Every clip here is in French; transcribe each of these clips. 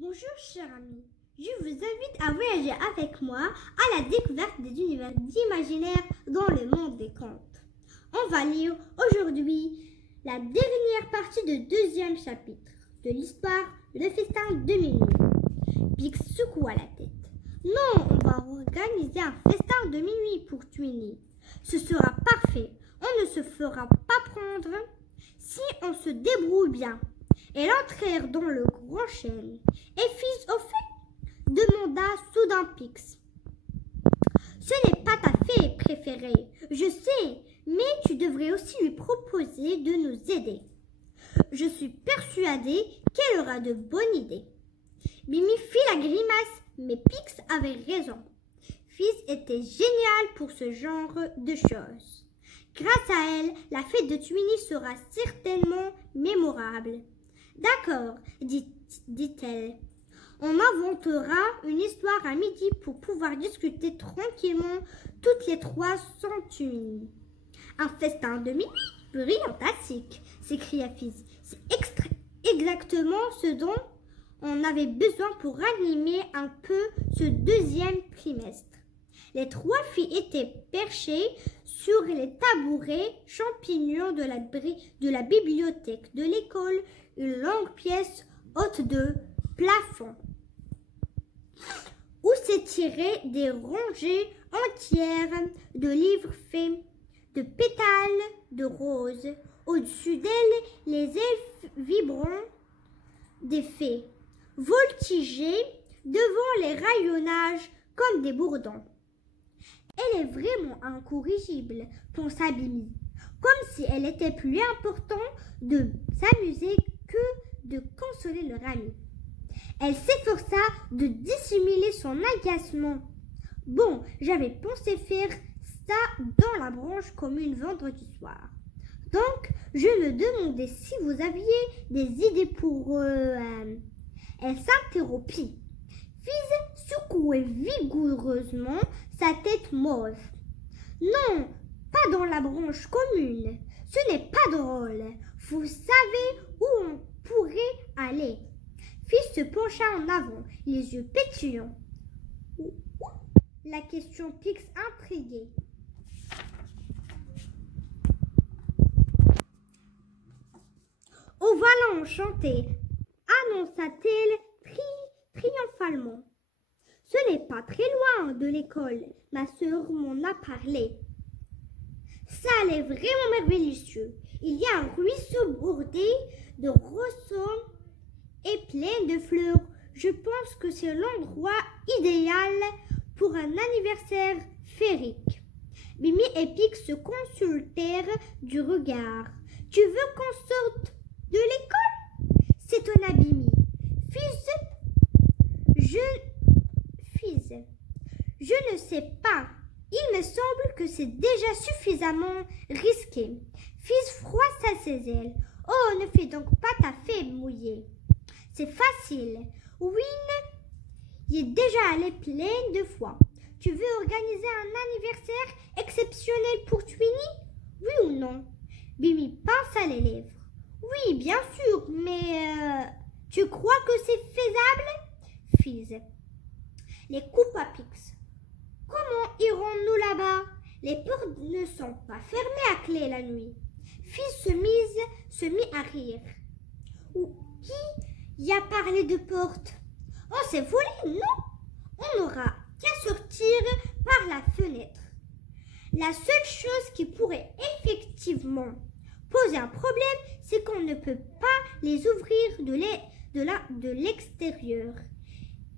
Bonjour chers amis, je vous invite à voyager avec moi à la découverte des univers d'imaginaire dans le monde des contes. On va lire aujourd'hui la dernière partie du deuxième chapitre de l'histoire Le festin de minuit. Pix secoua la tête. Non, on va organiser un festin de minuit pour Twinny. Ce sera parfait, on ne se fera pas prendre si on se débrouille bien. Elles entrèrent dans le grand chêne. Et fils au fait demanda soudain Pix. Ce n'est pas ta fée préférée, je sais, mais tu devrais aussi lui proposer de nous aider. Je suis persuadée qu'elle aura de bonnes idées. Mimi fit la grimace, mais Pix avait raison. Fils était génial pour ce genre de choses. Grâce à elle, la fête de Twinny sera certainement mémorable. D'accord, dit-elle. On inventera une histoire à midi pour pouvoir discuter tranquillement toutes les trois sans thune. Un festin de minuit brillantastique, s'écria Fils. C'est exactement ce dont on avait besoin pour animer un peu ce deuxième trimestre. Les trois filles étaient perchées sur les tabourets champignons de la bibliothèque de l'école, une longue pièce haute de plafond, où s'étiraient des rangées entières de livres faits de pétales de roses. Au-dessus d'elles, les elfes vibrants des fées voltigeaient devant les rayonnages comme des bourdons. Elle est vraiment incorrigible, pensa Mimi, comme si elle était plus important de s'amuser que de consoler leur amie. Elle s'efforça de dissimuler son agacement. Bon, j'avais pensé faire ça dans la branche commune vendredi soir. Donc, je me demandais si vous aviez des idées pour... Elle s'interrompit. Fils secouait vigoureusement sa tête mauve. Non, pas dans la branche commune. Ce n'est pas drôle. Vous savez où on pourrait aller. Fils se pencha en avant, les yeux pétillants. La question Pix intriguée. Au volant enchanté, annonça-t-elle triomphalement. Ce n'est pas très loin de l'école, ma sœur m'en a parlé. Ça allait vraiment merveilleux. Il y a un ruisseau bordé de rosseaux et plein de fleurs. Je pense que c'est l'endroit idéal pour un anniversaire féerique. Mimi et Pix se consultèrent du regard. Tu veux qu'on sorte de l'école? S'étonna Mimi. Je ne sais pas. Il me semble que c'est déjà suffisamment risqué. Fils froissa ses ailes. Oh, ne fais donc pas ta fée mouillée. C'est facile. Win y est déjà allé plein de fois. Tu veux organiser un anniversaire exceptionnel pour Twinny? Oui ou non? Mimi pinça les lèvres. Oui, bien sûr, mais tu crois que c'est faisable? Fils. Les coupes à Pix. Comment irons-nous là-bas? Les portes ne sont pas fermées à clé la nuit. Fils se mit à rire. Qui y a parlé de porte? On s'est volé, non? On n'aura qu'à sortir par la fenêtre. La seule chose qui pourrait effectivement poser un problème, c'est qu'on ne peut pas les ouvrir de l'extérieur.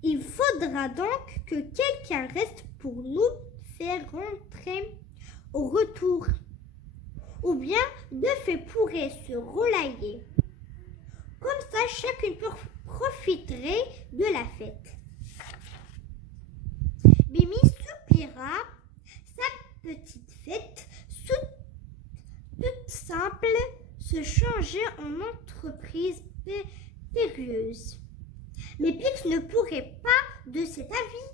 Il faudra donc que quelqu'un reste pour nous faire rentrer au retour. Ou bien deux fées pourraient se relayer. Comme ça, chacune profiterait de la fête. Mimi soupira. Sa petite fête, toute simple, se changeait en entreprise périlleuse. Mais Pix ne pourrait pas de cet avis.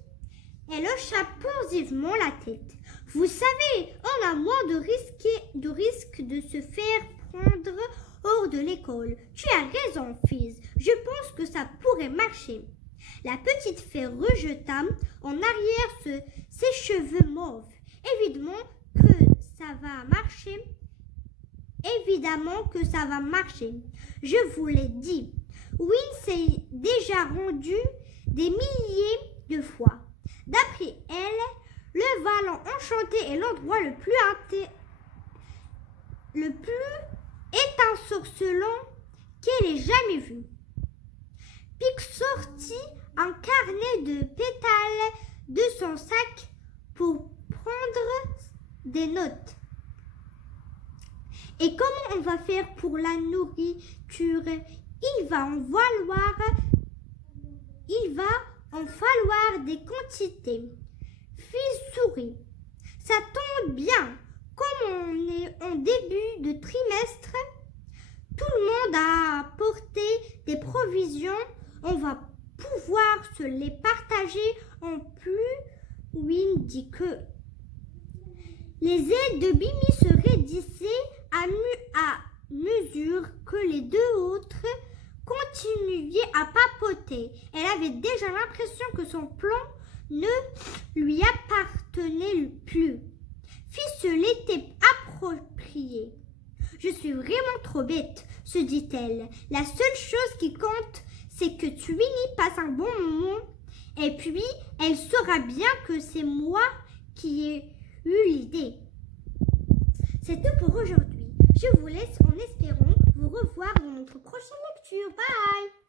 Elle hocha pensivement la tête. Vous savez, on a moins de risque de se faire prendre hors de l'école. Tu as raison, fils. Je pense que ça pourrait marcher. La petite fée rejeta en arrière ses cheveux mauves. Évidemment que ça va marcher. Évidemment que ça va marcher. Je vous l'ai dit. Win s'est déjà rendu des milliers de fois. D'après elle, le vallon enchanté est l'endroit le plus étincelant qu'elle ait jamais vu. Pic sortit un carnet de pétales de son sac pour prendre des notes. Et comment on va faire pour la nourriture? Il va en falloir des quantités. Fils sourit. Ça tombe bien. Comme on est en début de trimestre, tout le monde a apporté des provisions. On va pouvoir se les partager en plus. Win dit que les ailes de Bimi se raidissaient à mesure que les deux autres continuaient à papoter. Elle avait déjà l'impression que son plan ne lui appartenait plus. Fils se l'était approprié. Je suis vraiment trop bête, se dit-elle. La seule chose qui compte, c'est que Twinnie passe un bon moment. Et puis, elle saura bien que c'est moi qui ai eu l'idée. C'est tout pour aujourd'hui. Je vous laisse en espérant vous revoir dans notre prochaine lecture. Bye!